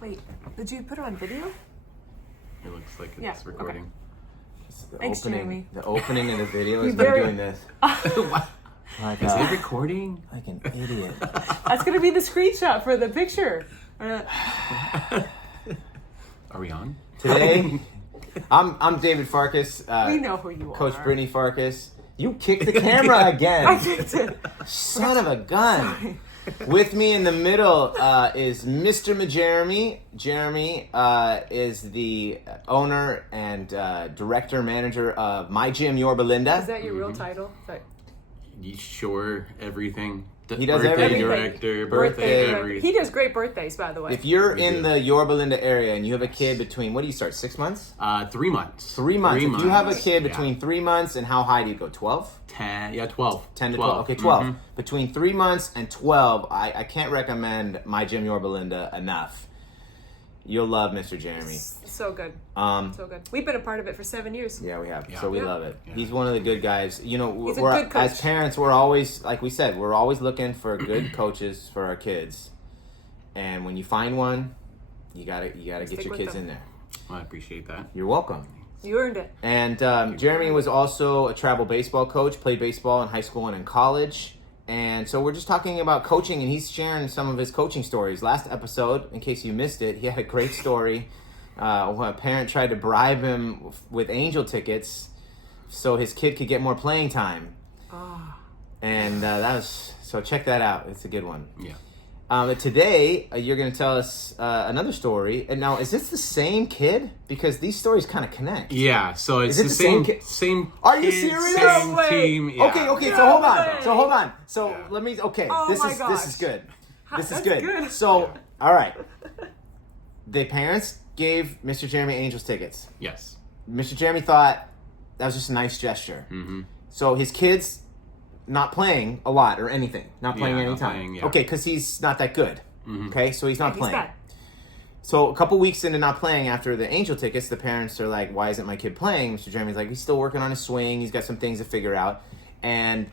Wait, did you put it on video? It looks like it's recording. Okay. The Thanks, opening, Jeremy. The opening of the video is me very- doing this. Like, Is it recording? like an idiot. That's gonna be the screenshot for the picture. Are we on? Today, I'm David Farkas. We know who you Coach are. Brittany Farkas. You kicked the camera again. I kicked it. Son of a gun. With me in the middle is Mr. Jeremy. Jeremy is the owner and director manager of MyGym Yorba Linda. Is that your real title? Is that- You sure everything? He does birthday everything. director, Birthday. everything. He does great birthdays, by the way. If you're We in do. the Yorba Linda area and you have a kid between, what do you start, 6 months? 3 months. 3 months. If you have a kid Yeah. between 3 months and how high do you go? 12? 10, yeah, 12. 10 to 12. Okay, 12. Mhm. Between 3 months and 12, I can't recommend MyGym Yorba Linda enough. You'll love Mr. Jeremy. So good. So good. We've been a part of it for 7 years. Yeah, we have. Yeah. So we Yeah. love it. Yeah. He's one of the good guys. You know, He's a we're, good coach. as parents, we're always, like we said, we're always looking for good coaches for our kids. And when you find one, you gotta get Stick your with kids them. in there. Well, I appreciate that. You're welcome. You earned it. And Jeremy was also a travel baseball coach, played baseball in high school and in college. And so we're just talking about coaching, and he's sharing some of his coaching stories. Last episode, in case you missed it, he had a great story. When a parent tried to bribe him with angel tickets so his kid could get more playing time. And that was, so check that out. It's a good one. Yeah. But today, you're going to tell us another story. And now, is this the same kid? Because these stories kind of connect. Yeah, so it's Is it the the same same, ki- same. Are you kid, serious? Same No way. team. Yeah. Okay, No so hold on. way. So hold on. So Yeah. let me, okay, Oh this my is gosh. good. This is That's good. good. So, all right. The parents gave Mr. Jeremy Angels tickets. Yes. Mr. Jeremy thought that was just a nice gesture. Mm-hmm. So his kid's not playing a lot or anything. Not playing Yeah, any not time. playing, yeah. Okay, because he's not that good. Mhm. Okay, so he's not He's playing. bad. So a couple weeks into not playing after the angel tickets, the parents are like, why isn't my kid playing? Mr. Jeremy's like, he's still working on his swing. He's got some things to figure out. And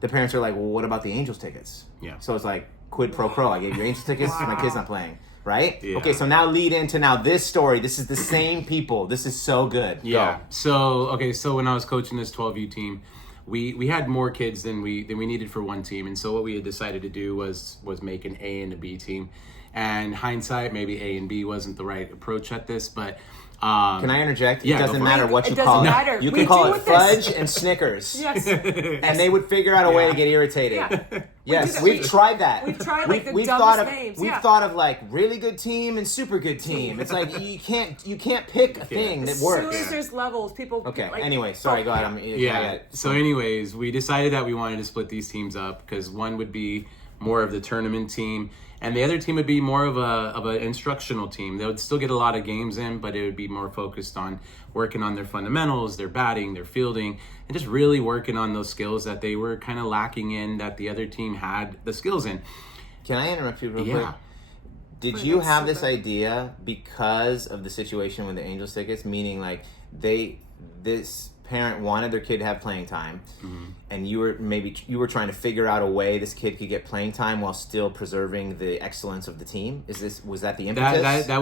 the parents are like, well, what about the angels tickets? Yeah. So it's like, quid pro quo. I gave you angels tickets. My kid's not playing. Right? Yeah. Okay, so now lead into now this story. This is the same people. This is so good. Yeah. Go. So when I was coaching this 12U team, we had more kids than we needed for one team, and so what we had decided to do was make an A and a B team. And hindsight, maybe A and B wasn't the right approach at this, but Can I interject? Yeah, It go doesn't for matter it. what It you doesn't call matter. it. You We can call do it with this. fudge and Snickers. Yes. And they would figure out a way to get irritated. Yeah. Yes, that. we've tried that. We've tried, like, the we've dumbest thought of, names, We've yeah. thought of like really good team and super good team. It's like you can't pick a thing that As soon works. as there's levels, people. Okay. like- Anyway, sorry. Go ahead. yeah. So anyways, we decided that we wanted to split these teams up because one would be more of the tournament team, and the other team would be more of an instructional team. They would still get a lot of games in, but it would be more focused on working on their fundamentals, their batting, their fielding, and just really working on those skills that they were kind of lacking in that the other team had the skills in. Can I interrupt you real quick? Yeah. Did Wait, you that's have this super. idea because of the situation with the Angels tickets? Meaning, like this parent wanted their kid to have playing time, and you were trying to figure out a way this kid could get playing time while still preserving the excellence of the team. Was that the impetus? That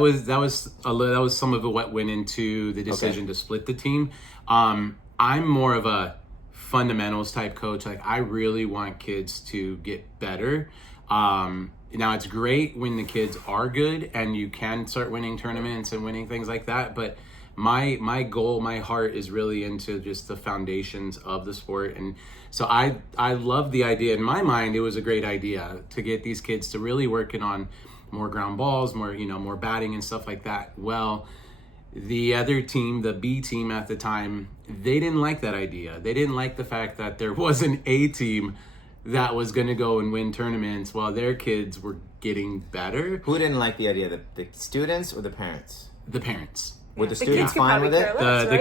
was some of what went into the decision to split the team. I'm more of a fundamentals type coach. Like I really want kids to get better. Now it's great when the kids are good and you can start winning tournaments and winning things like that. But my goal, my heart is really into just the foundations of the sport. And so I love the idea. In my mind, it was a great idea to get these kids to really working on more ground balls, more batting and stuff like that. Well, the other team, the B team at the time, they didn't like that idea. They didn't like the fact that there was an A team that was going to go and win tournaments while their kids were getting better. Who didn't like the idea? The students or the parents? The parents. Were the The students kids could fine probably with it? care less. The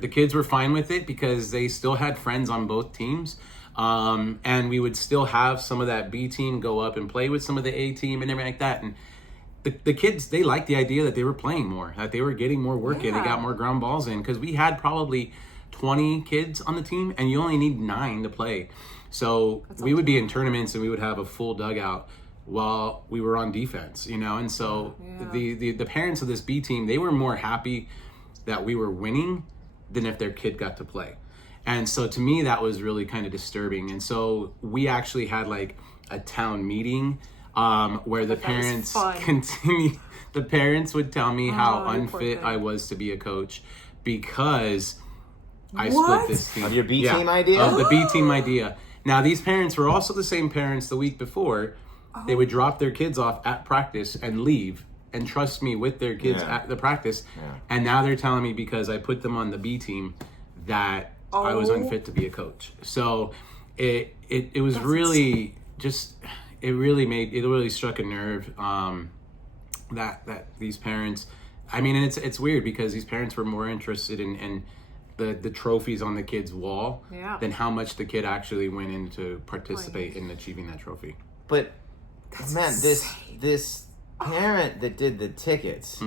right? kids were fine with it because they still had friends on both teams, and we would still have some of that B team go up and play with some of the A team and everything like that. And the kids, they liked the idea that they were playing more, that they were getting more work in, they Yeah. got more ground balls in, because we had probably 20 kids on the team, and you only need 9 to play. So we would be in tournaments and we would have a full dugout while we were on defense, and so the parents of this B team, they were more happy that we were winning than if their kid got to play. And so to me, that was really kind of disturbing. And so we actually had like a town meeting where the parents the parents would tell me how unfit I was to be a coach because I split this team. Of your B team idea? Of the B team idea. Now, these parents were also the same parents the week before. They would drop their kids off at practice and leave and trust me with their kids at the practice. Yeah. And now they're telling me because I put them on the B team that I was unfit to be a coach. So it was really just, it really struck a nerve that these parents, I mean, and it's weird because these parents were more interested in the trophies on the kid's wall than how much the kid actually went in to participate in achieving that trophy. But man, this parent that did the tickets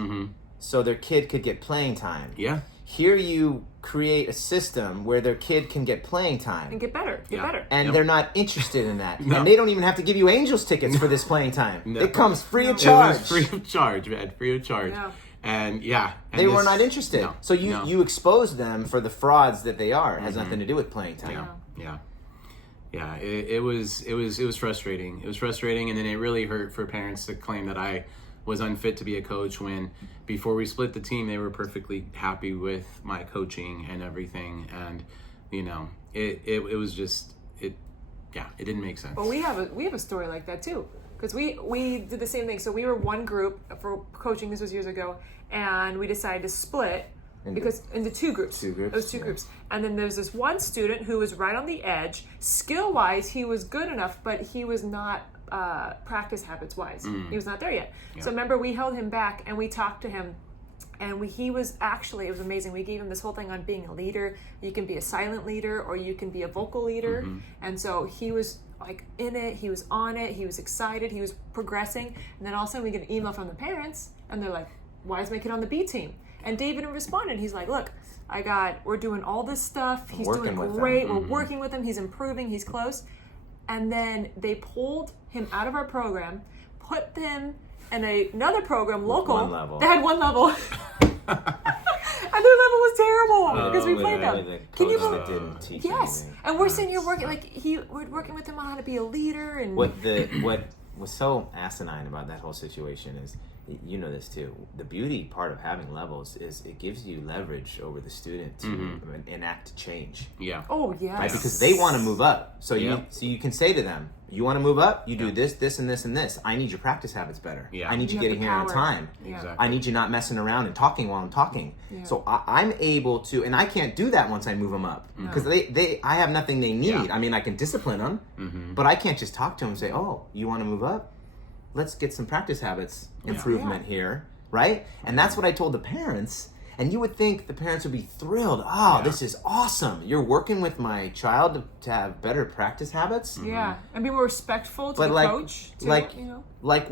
so their kid could get playing time. Yeah. Here you create a system where their kid can get playing time. And get better. And they're not interested in that. No. And they don't even have to give you Angels tickets for this playing time. No. It comes free of charge. It was free of charge, man. Free of charge. Yeah. And they were not interested. No, so you expose them for the frauds that they are. It has nothing to do with playing time. Yeah. It was frustrating. It was frustrating, and then it really hurt for parents to claim that I was unfit to be a coach when before we split the team, they were perfectly happy with my coaching and everything. And it was just it didn't make sense. Well, we have a story like that too. Because we did the same thing. So we were one group for coaching, this was years ago, and we decided to split into two groups. It was two groups. And then there's this one student who was right on the edge. Skill-wise, he was good enough, but he was not practice habits-wise. He was not there yet. Yeah. So remember, we held him back, and we talked to him. And it was amazing. We gave him this whole thing on being a leader. You can be a silent leader, or you can be a vocal leader. And so he was like in it, he was on it, he was excited, he was progressing. And then all of a sudden we get an email from the parents, and they're like, why is my kid on the B team? And David responded, he's like, look, we're doing all this stuff, he's doing great, we're working with him, he's improving, he's close. And then they pulled him out of our program, put them in another program, local, they had one level. And their level was terrible because we played them. Can you believe? Didn't teach yes, anything. And we're sitting here working we're working with him on how to be a leader. And what was so asinine about that whole situation is, you know this too. The beauty part of having levels is it gives you leverage over the student to enact change. Yeah. Oh yeah. Right, because they want to move up. So you can say to them, you want to move up? You do this, this, and this, and this. I need your practice habits better. Yeah. I need you getting here on time. Exactly. I need you not messing around and talking while I'm talking. Yeah. So I'm able to, and I can't do that once I move them up because I have nothing they need. Yeah. I mean, I can discipline them, but I can't just talk to them and say, oh, you want to move up? Let's get some practice habits improvement here, right? And that's what I told the parents. And you would think the parents would be thrilled. Oh, this is awesome. You're working with my child to have better practice habits. Yeah, and be more respectful to the coach. Too, like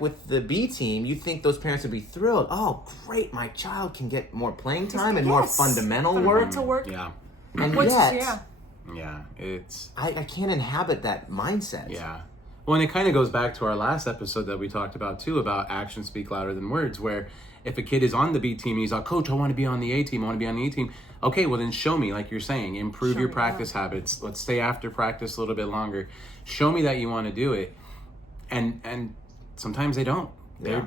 with the B team, you think those parents would be thrilled. Oh, great, my child can get more playing time and more fundamental work. Yeah. And it's... I can't inhabit that mindset. Yeah. Well, and it kind of goes back to our last episode that we talked about too, about actions speak louder than words, where if a kid is on the B team and he's like, coach, I want to be on the A team, I want to be on the A team. Okay, well then show me, like you're saying, improve your practice habits. Let's stay after practice a little bit longer. Show me that you want to do it. And sometimes they don't.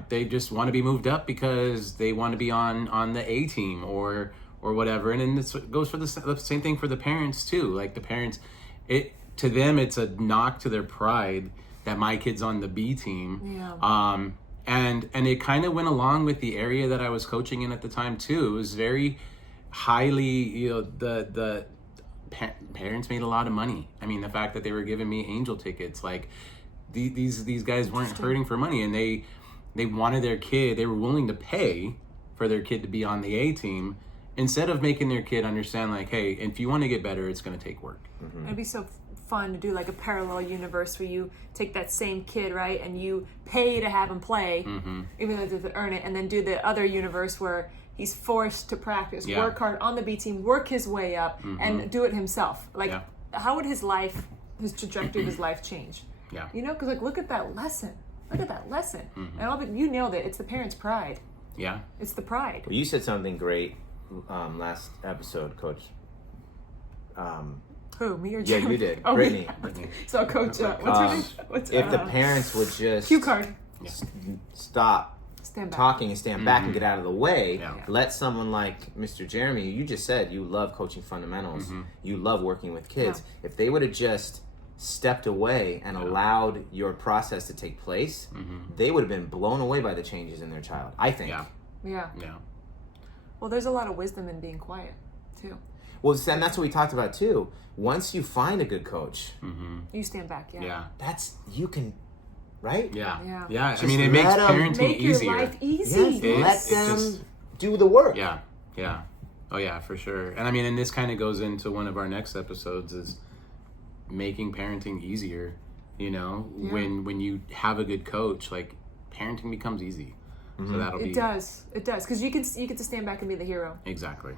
They just want to be moved up because they want to be on the A team or whatever. And then it goes for the same thing for the parents too. Like the parents, to them, it's a knock to their pride that my kid's on the B team. Yeah. And it kind of went along with the area that I was coaching in at the time too. It was very highly, the parents made a lot of money. I mean, the fact that they were giving me angel tickets, like these guys weren't hurting for money, and they wanted their kid, they were willing to pay for their kid to be on the A team instead of making their kid understand like, hey, if you want to get better, it's going to take work. It'd be so fun to do like a parallel universe where you take that same kid, right, and you pay to have him play, even though they earn it, and then do the other universe where he's forced to practice, work hard on the B team, work his way up, and do it himself. Like, how would his trajectory of his life change? Yeah. You know, because like look at that lesson. Look at that lesson. And all of it, you nailed it. It's the parents' pride. Yeah. It's the pride. Well, you said something great last episode, Coach. Who, me or Yeah, Jim? you did. Oh, Brittany. So Coach, what's her name? If the parents would just cue card. stop Stand back. talking and stand back and get out of the way, Yeah. let someone like Mr. Jeremy, you just said you love coaching fundamentals, you love working with kids. Yeah. If they would have just stepped away and allowed your process to take place, they would have been blown away by the changes in their child, I think. Yeah. Yeah. Yeah. Well, there's a lot of wisdom in being quiet, too. Well, and that's what we talked about too. Once you find a good coach, You stand back, yeah. Yeah. that's, you can, right? Yeah. Yeah. Yeah. I Just mean, it makes let 'em parenting Make your easier. life easy. Yes, let It them just- do the work. Yeah. Yeah. Oh yeah, for sure. And I mean, and this kind of goes into one of our next episodes is making parenting easier. You know, when you have a good coach, like parenting becomes easy. So that'll be It does. It does. Because you get to stand back and be the hero. exactly.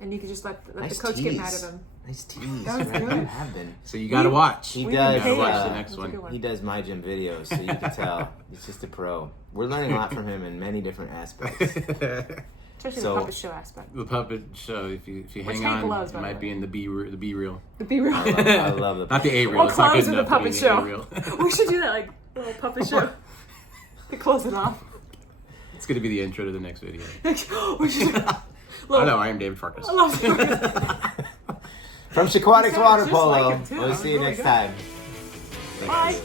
And you can just let Nice the coach get mad at tease. him. Nice tease. That was Right? good. You have been. So you got to watch. He We does. didn't pay watch that. the next That's a one. good one. He does MyGym videos, so you can tell he's just a pro. We're learning a lot from him in many different aspects. Especially So- the puppet show aspect. The puppet show. If you Which hang Hank on, loves, it by the might way. be in the B reel. The Be Real. I love the Not the A reel. Or It's not close good with the enough to be puppet in the show. A-reel. We should do that, like, a little puppet show. To close it off. It's gonna be the intro to the next video. We should. Oh no, I am David Farkas. I love From Shaquatics You sound Water just Polo. like him, too. We'll That see you was next really time. Bye.